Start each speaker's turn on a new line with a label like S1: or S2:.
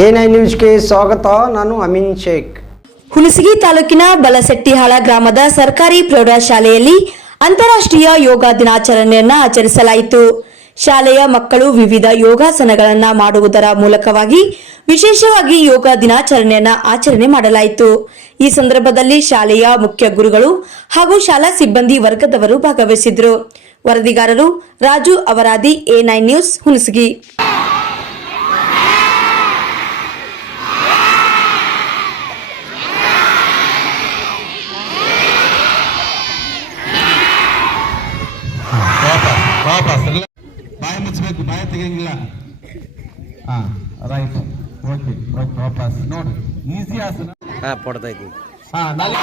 S1: I ನ್ಯೂಸ್ಗೆ ಸ್ವಾಗತ, ನಾನು ಅಮಿನ್ ಶೇಖ್.
S2: ಹುಣಸಗಿ ತಾಲೂಕಿನ ಬಲಸೆಟ್ಟಿಹಾಳ ಗ್ರಾಮದ ಸರ್ಕಾರಿ ಪ್ರೌಢಶಾಲೆಯಲ್ಲಿ ಅಂತಾರಾಷ್ಟ್ರೀಯ ಯೋಗ ದಿನಾಚರಣೆಯನ್ನ ಆಚರಿಸಲಾಯಿತು. ಶಾಲೆಯ ಮಕ್ಕಳು ವಿವಿಧ ಯೋಗಾಸನಗಳನ್ನ ಮಾಡುವುದರ ಮೂಲಕವಾಗಿ ವಿಶೇಷವಾಗಿ ಯೋಗ ದಿನಾಚರಣೆಯನ್ನ ಆಚರಣೆ ಮಾಡಲಾಯಿತು. ಈ ಸಂದರ್ಭದಲ್ಲಿ ಶಾಲೆಯ ಮುಖ್ಯ ಗುರುಗಳು ಹಾಗೂ ಶಾಲಾ ಸಿಬ್ಬಂದಿ ವರ್ಗದವರು ಭಾಗವಹಿಸಿದ್ರು. ವರದಿಗಾರರು Raju Avaradi A nine news Hunasagi
S3: ವಾಪಸ್ ವಾಪಸ್ ಎಲ್ಲ ಬಾಯಿ ಮುಚ್ಚಬೇಕು ಬಾಯ ತೆಗಿಯಂಗಿಲ್ಲ. ಹಾ ರೈಟ್ ಓಕೆ ಓಕೆ ವಾಪಸ್. ನೋಡಿ ಈಸಿ ಆಸನ.
S1: ಹಾ ಪಡ್ತಾ ಇದ್ದೀನಿ
S3: ಹಾ ನಾಲ್ಕು